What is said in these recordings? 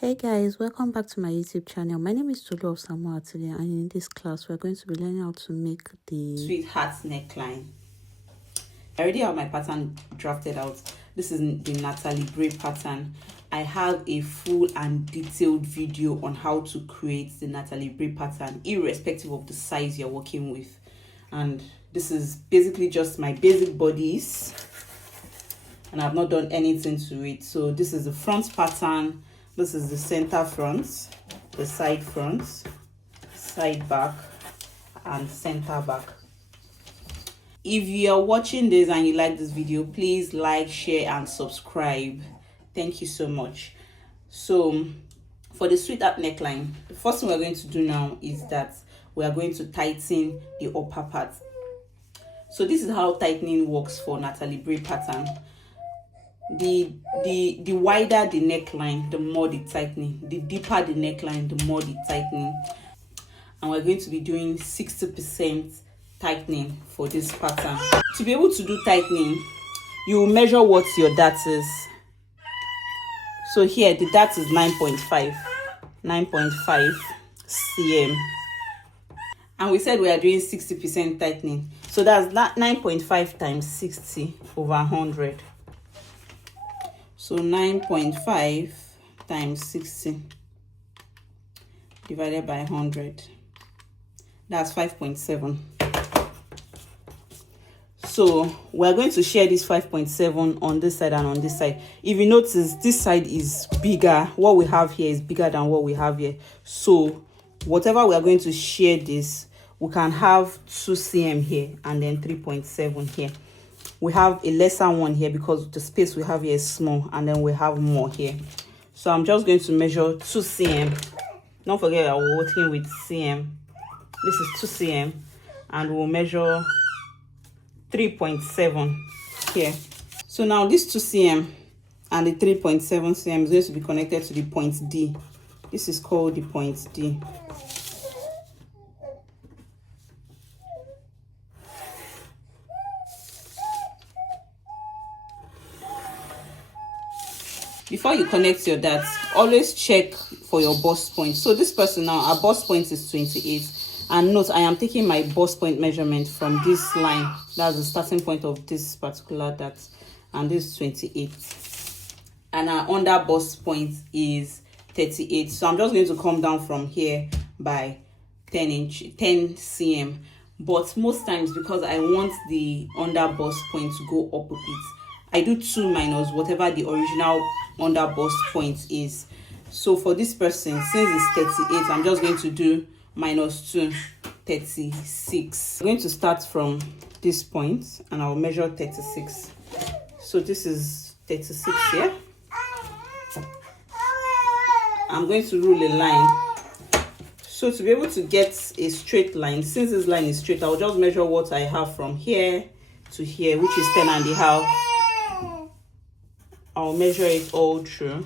Hey guys, welcome back to my YouTube channel. My name is Tolu of Nathalie, and in this class we're going to be learning how to make the sweetheart neckline. I already have my pattern drafted out. This is the Nathalie bray pattern. I have a full and detailed video on how to create the Nathalie bray pattern irrespective of the size you're working with. And this is basically just my basic bodies, and I've not done anything to it. So this is the front pattern. This is the center front, the side front, side back, and center back. If you are watching this and you like this video, please like, share, and subscribe. Thank you so much. So for the sweetheart neckline, the first thing we're going to do now is that we are going to tighten the upper part. So this is how tightening works for Nathalie bray pattern. The wider the neckline, the more the tightening. The deeper the neckline, the more the tightening. And we're going to be doing 60% tightening for this pattern. To be able to do tightening, you will measure what your dart is. So here the dart is 9.5 cm, and we said we are doing 60% tightening. So that's 9.5 times 60 over 100. So 9.5 times 60 divided by 100. That's 5.7. So we're going to share this 5.7 on this side and on this side. If you notice, this side is bigger. What we have here is bigger than what we have here. So whatever we are going to share this, we can have 2 cm here and then 3.7 here. We have a lesser one here because the space we have here is small, and then we have more here. So I'm just going to measure 2 cm. Don't forget we're working with cm. This is 2 cm, and we'll measure 3.7 here. So now this 2 cm and the 3.7 cm is going to be connected to the point D. This is called the point D. Before you connect your dart, always check for your bust point. So this person now, our bust point is 28. And note, I am taking my bust point measurement from this line. That's the starting point of this particular dart. And this is 28. And our under bust point is 38. So I'm just going to come down from here by 10 cm. But most times, because I want the under bust point to go up a bit, I do 2 minus whatever the original under bust point is. So for this person, since it's 38, I'm just going to do minus 2, 36. I'm going to start from this point and I'll measure 36. So this is 36 here. I'm going to rule a line. So to be able to get a straight line, since this line is straight, I'll just measure what I have from here to here, which is 10.5. I'll measure it all through.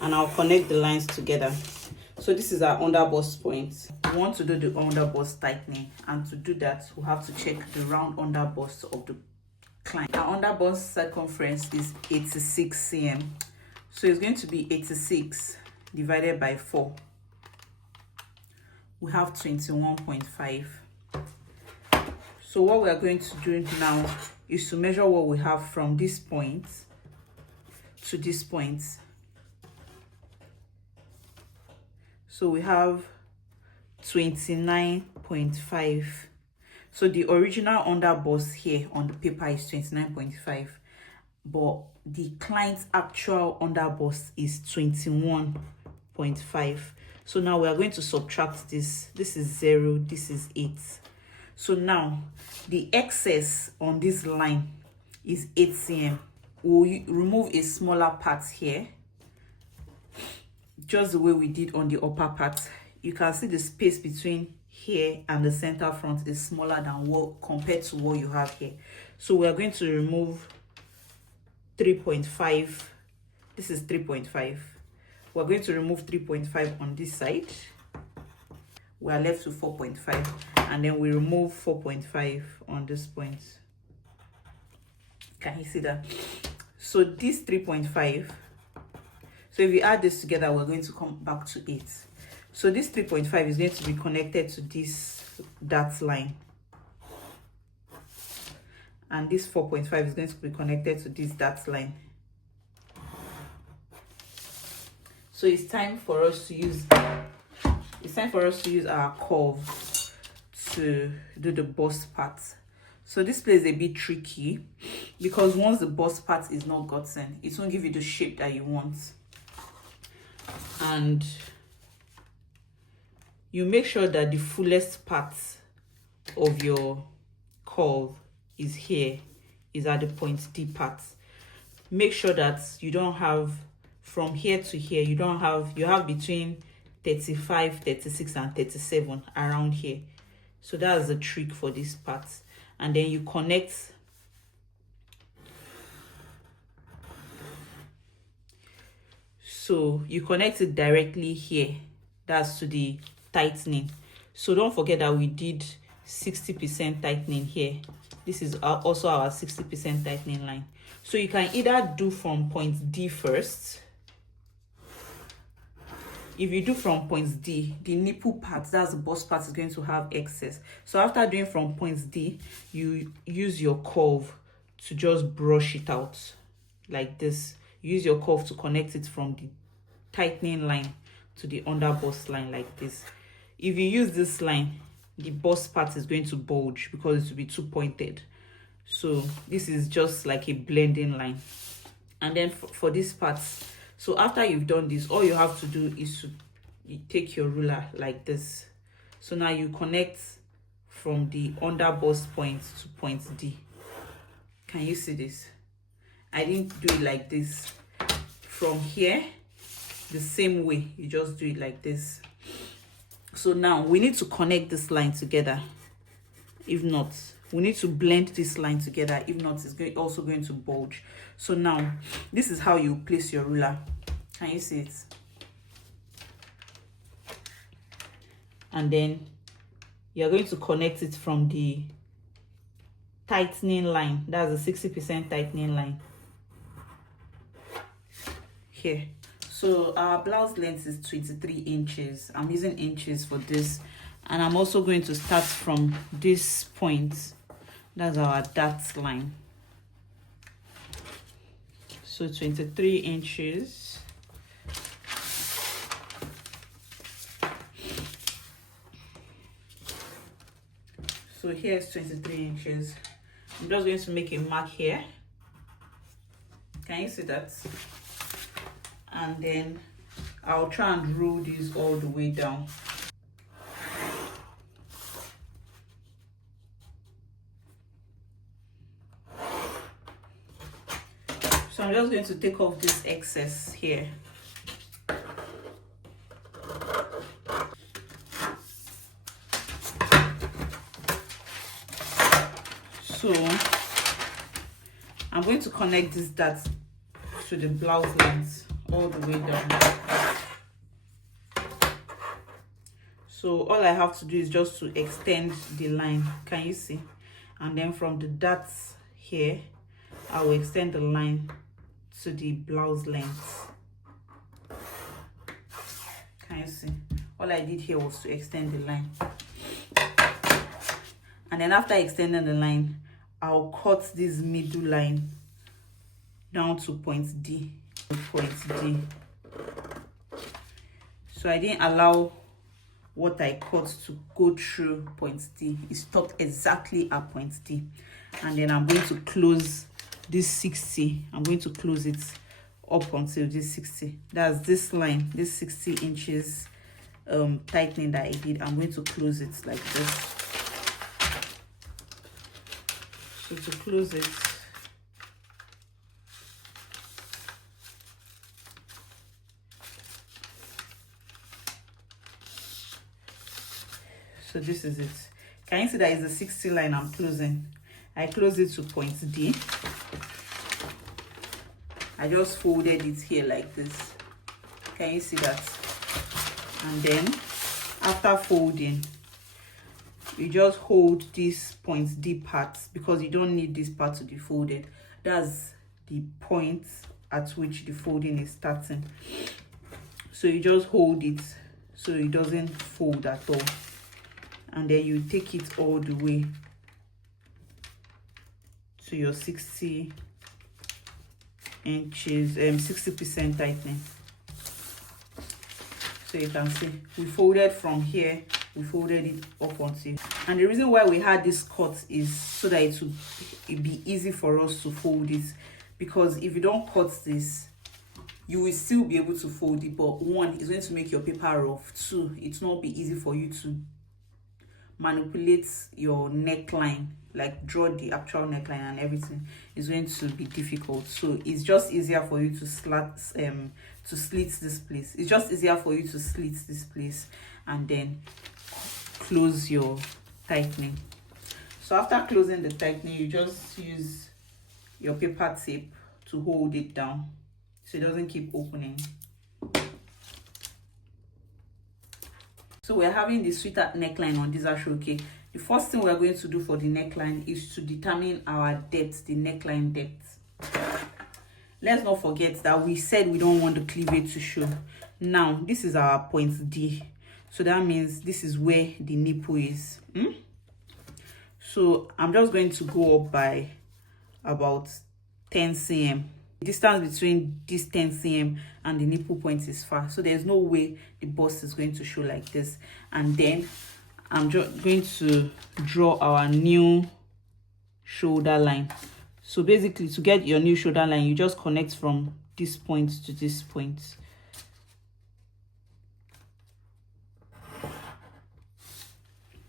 And I'll connect the lines together. So this is our under bust point. We want to do the under bust tightening, and to do that, we have to check the round under bust of the client. Our under bust circumference is 86 cm. So it's going to be 86 divided by 4. We have 21.5. So what we are going to do now is to measure what we have from this point to this point. So we have 29.5. So the original under bust here on the paper is 29.5, but the client's actual under bust is 21.5. So now we are going to subtract this. This is 0, this is 8. So now the excess on this line is 8 cm. We'll remove a smaller part here, just the way we did on the upper part. You can see the space between here and the center front is smaller than what compared to what you have here. So we are going to remove 3.5. This is 3.5. We're going to remove 3.5 on this side. We are left with 4.5, and then we remove 4.5 on this point. Can you see that? So this 3.5, so if you add this together, we're going to come back to 8. So this 3.5 is going to be connected to this dot line, and this 4.5 is going to be connected to this dot line. So it's time for us to use our curve to do the bust part. So this place is a bit tricky because once the bust part is not gotten, it won't give you the shape that you want. And you make sure that the fullest part of your curve is here, is at the point D part. Make sure that you don't have from here to here, you have between 35, 36 and 37 around here. So that's the trick for this part. And then you connect it directly here. That's to the tightening. So don't forget that we did 60% tightening here. This is also our 60% tightening line. So you can either do from point D first. If you do from point D, the nipple part, that's the bust part, is going to have excess. So after doing from point D, you use your curve to just brush it out like this. Use your curve to connect it from the tightening line to the under bust line like this. If you use this line, the bust part is going to bulge because it will be too pointed. So this is just like a blending line. And then for this part, so after you've done this, all you have to do is to take your ruler like this. So now you connect from the under bust point to point D. Can you see this? I didn't do it like this. From here, the same way, you just do it like this. So now we need to connect this line together. If not, we need to blend this line together. If not, it's also going to bulge. So now this is how you place your ruler. Can you see it? And then you're going to connect it from the tightening line. That's the 60% tightening line here. So our blouse length is 23 inches. I'm using inches for this, and I'm also going to start from this point. That's our dot line. So 23 inches. So here's 23 inches. I'm just going to make a mark here. Can you see that? And then I'll try and roll this all the way down. So I'm just going to take off this excess here. So I'm going to connect this dot to the blouse length all the way down. So all I have to do is just to extend the line. Can you see? And then from the dots here, I will extend the line to the blouse length. Can you see? All I did here was to extend the line. And then after extending the line, I'll cut this middle line down to point D. So I didn't allow what I cut to go through point D. It stopped exactly at point D. And then I'm going to close this 60. I'm going to close it up until this 60. That's this line, this 60 inches tightening that I did. I'm going to close it like this. So to close it, so this is it. Can you see that is the 60 line I'm closing? I close it to point D. I just folded it here like this. Can you see that? And then after folding, you just hold this point D part, because you don't need this part to be folded. That's the point at which the folding is starting. So you just hold it so it doesn't fold at all, and then you take it all the way to your 60 inches, 60% tightening. So you can see we folded from here, we folded it up onto, and the reason why we had this cut is so that it'd be easy for us to fold it, because if you don't cut this, you will still be able to fold it, but one, it's going to make your paper rough. Two, it's not be easy for you to manipulate your neckline, like draw the actual neckline and everything. Is going to be difficult. So it's just easier for you to slit this place. It's just easier for you to slit this place and then close your tightening. So after closing the tightening, you just use your paper tape to hold it down so it doesn't keep opening. So we're having the sweetheart neckline on this ashoke. The first thing we're going to do for the neckline is to determine our depth, the neckline depth. Let's not forget that we said we don't want the cleavage to show. Now, this is our point D. So that means this is where the nipple is. So I'm just going to go up by about 10 cm. The distance between this 10 cm and the nipple point is far. So there's no way the bust is going to show like this. And then I'm just going to draw our new shoulder line. So basically, to get your new shoulder line, you just connect from this point to this point.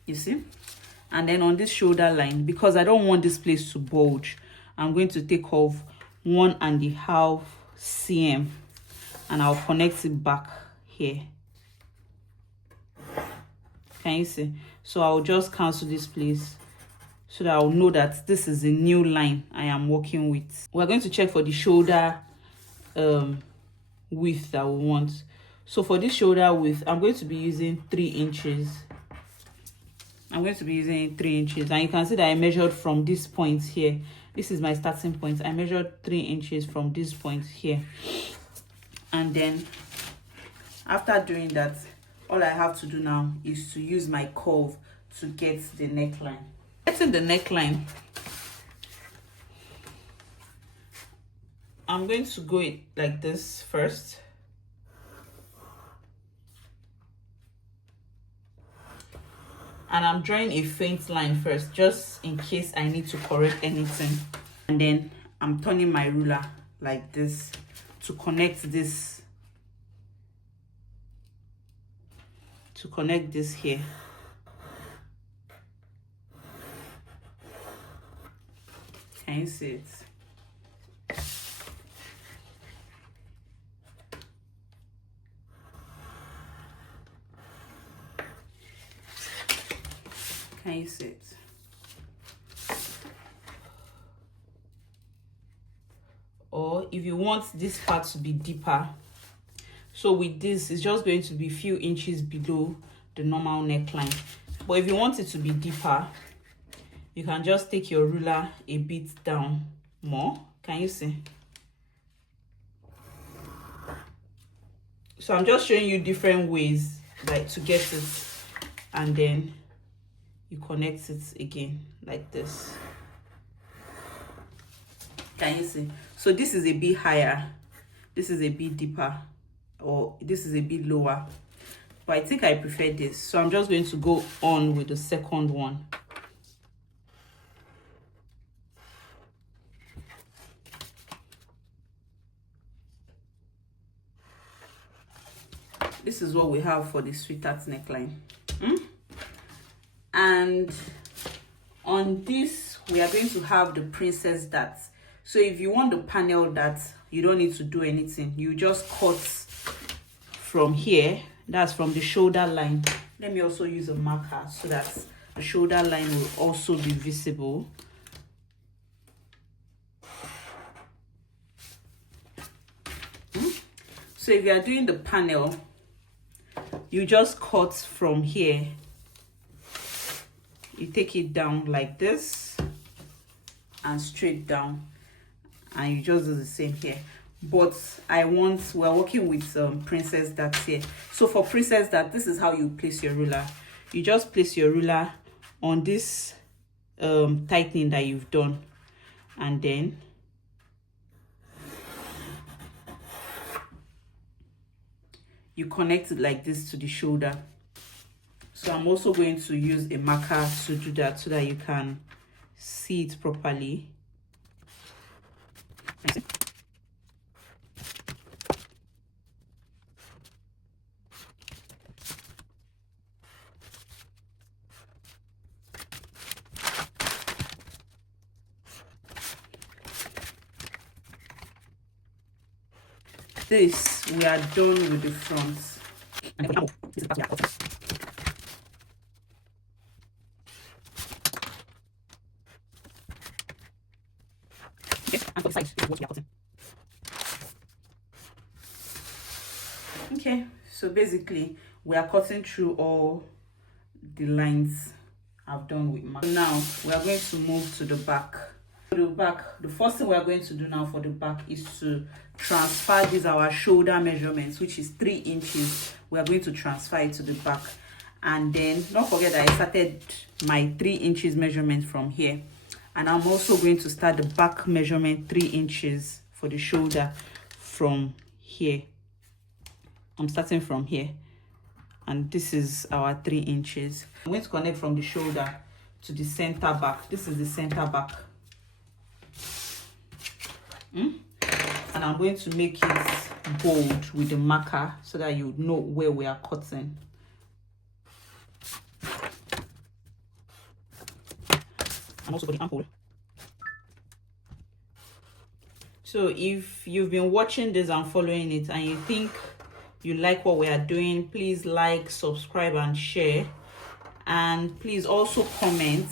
You see? And then on this shoulder line, because I don't want this place to bulge, I'm going to take off 1.5 cm and I'll connect it back here. Can you see? So I'll just cancel this place so that I'll know that this is a new line I am working with. We're going to check for the shoulder width that we want. So for this shoulder width, I'm going to be using 3 inches. I'm going to be using 3 inches, and you can see that I measured from this point here. This is my starting point. I measured 3 inches from this point here. And then after doing that, all I have to do now is to use my curve to get the neckline. Getting the neckline, I'm going to go it like this first. And I'm drawing a faint line first, just in case I need to correct anything. And then I'm turning my ruler like this to connect this, here. Can you see it? Can you see it? Or if you want this part to be deeper, so with this, it's just going to be a few inches below the normal neckline. But if you want it to be deeper, you can just take your ruler a bit down more. Can you see? So I'm just showing you different ways like to get it, and then you connect it again like this. Can you see? So this is a bit higher, this is a bit deeper, or this is a bit lower, but I think I prefer this. So I'm just going to go on with the second one. This is what we have for the sweetheart neckline. And on this, we are going to have the princess dart. So if you want the panel dart, you don't need to do anything. You just cut from here. That's from the shoulder line. Let me also use a marker so that the shoulder line will also be visible. So if you are doing the panel, you just cut from here you take it down like this and straight down, and you just do the same here. But we're working with princess darts here. So for princess dart, this is how you place your ruler. You just place your ruler on this tightening that you've done, and then you connect it like this to the shoulder. So I'm also going to use a marker to do that so that you can see it properly. This, we are done with the front. Okay, so basically we are cutting through all the lines I've done with mark. Now we are going to move to the back. The first thing we are going to do now for the back is to transfer these our shoulder measurements, which is 3 inches. We are going to transfer it to the back, and then don't forget that I started my 3 inches measurement from here, and I'm also going to start the back measurement 3 inches for the shoulder from here. I'm starting from here, and this is our 3 inches. I'm going to connect from the shoulder to the center back. This is the center back. And I'm going to make it bold with the marker so that you know where we are cutting. And also for the armhole. So if you've been watching this and following it and you think you like what we are doing, please like, subscribe and share. And please also comment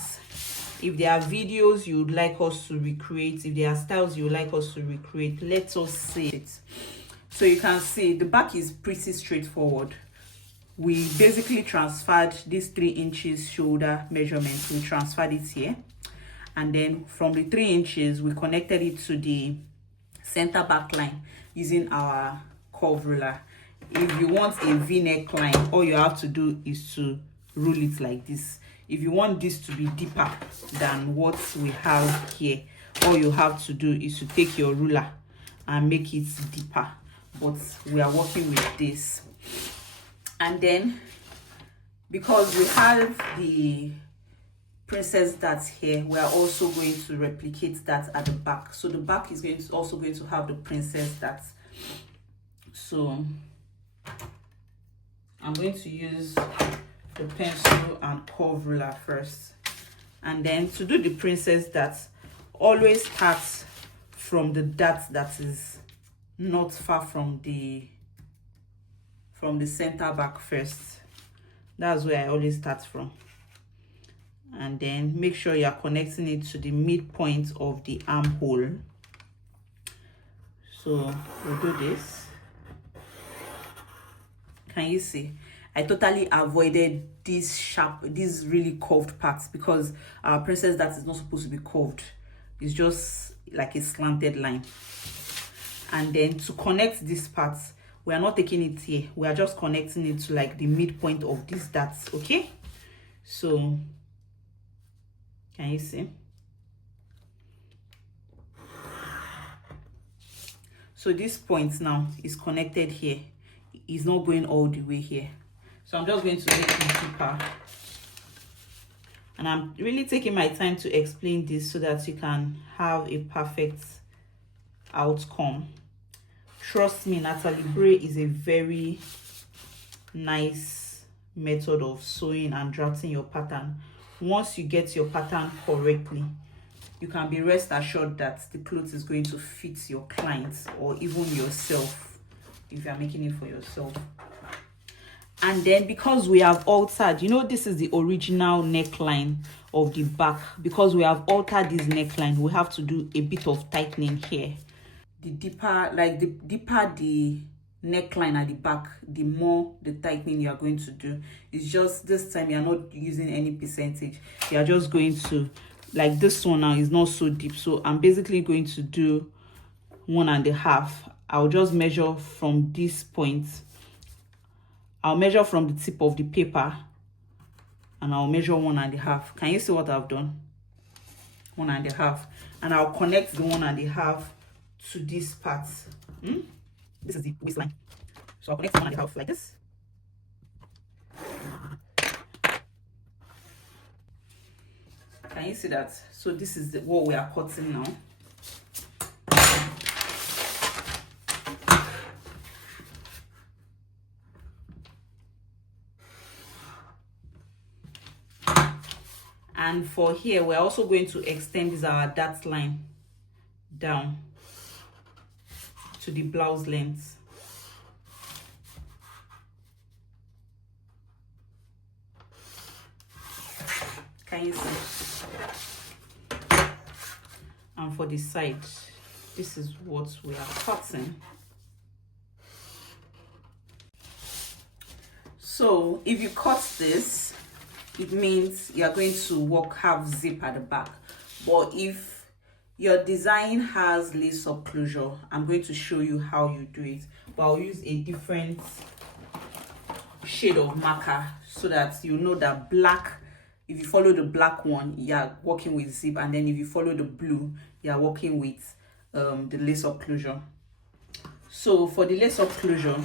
if there are videos you would like us to recreate, if there are styles you would like us to recreate. Let us see it. So you can see the back is pretty straightforward. We basically transferred this 3 inches shoulder measurement. We transferred it here, and then from the 3 inches we connected it to the center back line using our curve ruler. If you want a V-neck line, all you have to do is to rule it like this. If you want this to be deeper than what we have here, all you have to do is to take your ruler and make it deeper. But we are working with this. And then because we have the princess darts here, we are also going to replicate that at the back. So the back is also going to have the princess darts. So I'm going to use the pencil and curve ruler first, and then to do the princess darts, always start from the dart that is not far from the center back first. That's where I always start from, and then make sure you are connecting it to the midpoint of the armhole. So we'll do this. Can you see? I totally avoided these really curved parts, because our princess dart is not supposed to be curved. It's just like a slanted line. And then to connect these parts, we are not taking it here. We are just connecting it to like the midpoint of these darts, okay? So, can you see? So this point now is connected here. It's not going all the way here. So I'm just going to make it deeper. And I'm really taking my time to explain this so that you can have a perfect outcome. Trust me, Nathalie Bray is a very nice method of sewing and drafting your pattern. Once you get your pattern correctly, you can be rest assured that the clothes is going to fit your clients or even yourself if you are making it for yourself. And then because we have altered, you know, this is the original neckline of the back. Because we have altered this neckline, we have to do a bit of tightening here. The deeper the neckline at the back, the more the tightening you are going to do. It's just this time you're not using any percentage. You're just going to, like this one now is not so deep, so I'm basically going to do 1.5. I'll just measure from this point. I'll measure from the tip of the paper and I'll measure 1.5. Can you see what I've done? 1.5. And I'll connect the 1.5 to this part. This is the waistline. So I'll connect 1.5 like this. Can you see that? So this is what we are cutting now. And for here, we're also going to extend our dart line down to the blouse length. Can you see? And for the side, this is what we are cutting. So if you cut this, it means you're going to have zip at the back. But if your design has lace up closure, I'm going to show you how you do it. But I'll use a different shade of marker so that you know that black, if you follow the black one, you're working with zip, and then if you follow the blue, you're working with the lace up closure. So for the lace up closure,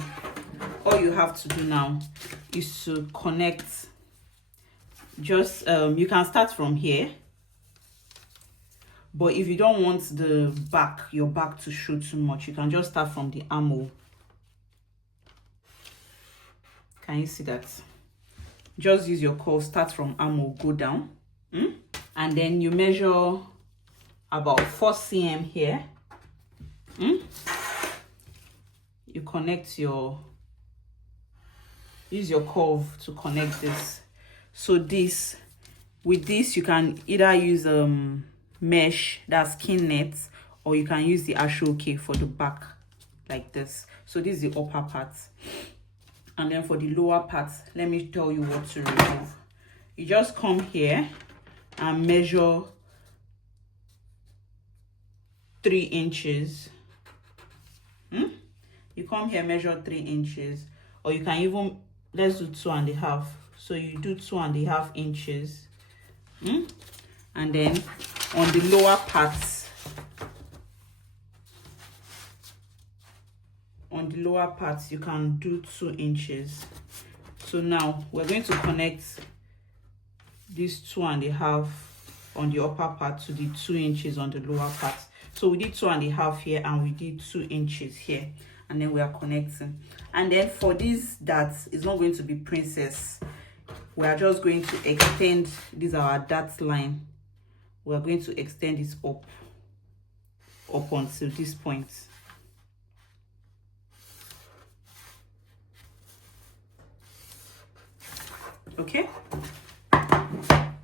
all you have to do now is to connect. Just you can start from here, but if you don't want the back, your back to show too much, you can just start from the armhole. Can you see that? Just use your curve, start from armhole, go down, and then you measure about 4 cm here. You connect use your curve to connect this. So with this you can either use mesh, that's skin net, or you can use the ashoke for the back like this. So this is the upper part, and then for the lower part, let me tell you what to remove. You just come here and measure 3 inches. You come here, measure 3 inches, or you can even, let's do 2.5. So you do 2.5 inches, and then on the lower parts, you can do 2 inches. So now we're going to connect this 2.5 on the upper part to the 2 inches on the lower part. So we did 2.5 here, and we did 2 inches here, and then we are connecting. And then for this, that is not going to be princess. We are just going to extend this, our dart line. We are going to extend it up until this point. Okay,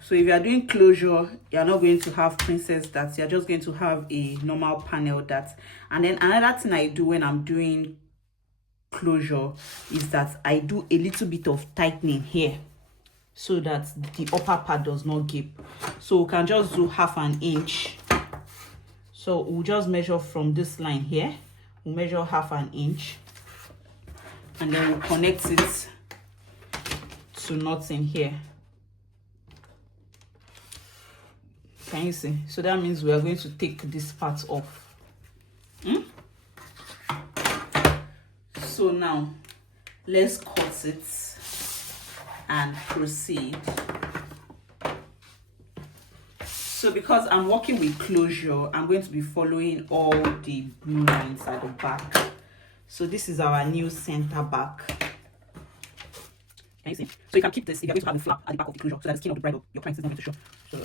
so if you are doing closure, you are not going to have princess darts, you're just going to have a normal panel dart. And then another thing I do when I'm doing closure is that I do a little bit of tightening here so that the upper part does not gape. So we can just do 1/2 inch. So we'll just measure from this line here, we'll measure 1/2 inch, and then we'll connect it to nothing here. Can you see? So that means we are going to take this part off. So now let's cut it and proceed. So because I'm working with closure, I'm going to be following all the blue lines at the back. So this is our new center back. Can you see? So you can keep this if you're going to have a flap at the back of the closure, so that the skin of the bride of your client is not going to show. So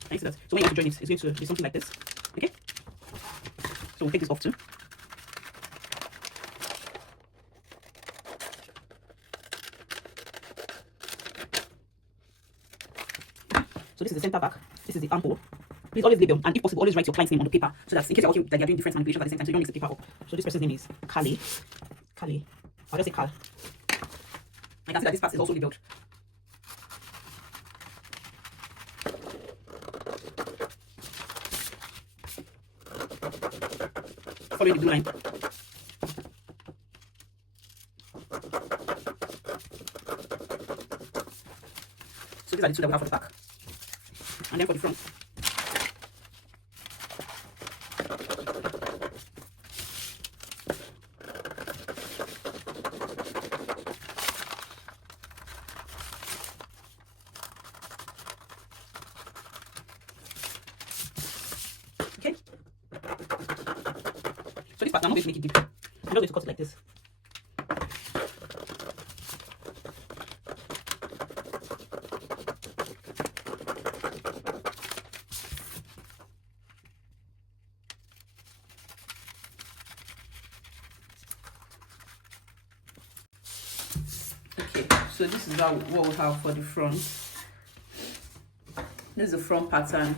can you see that? So when you have to join it, it's going to be something like this. Okay? So we'll take this off too. So this is the center back, this is the armhole. Please always label, and if possible, always write your client's name on the paper, so that in case you're working, that you're doing different manipulations at the same time, so you don't mix the paper up. So this person's name is Kali. I'll just say Kal. I can see that this part is also labeled. Following the blue line. So these are the two that we have for the back. And then for the front. Okay. So this part, I'm not going to make it deep. I'm just going to cut it like this. Okay, so this is what we have for the front. This is the front pattern.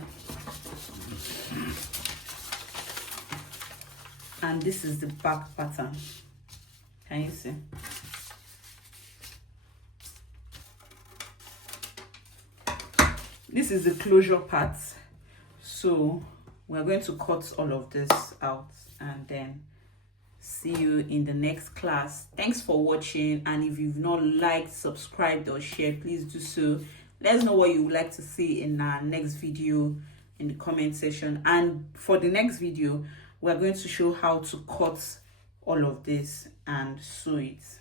And this is the back pattern. Can you see? This is the closure part. So we're going to cut all of this out and then see you in the next class. Thanks for watching, and if you've not liked, subscribed or shared, please do so. Let us know what you would like to see in our next video in the comment section. And for the next video, we're going to show how to cut all of this and sew it.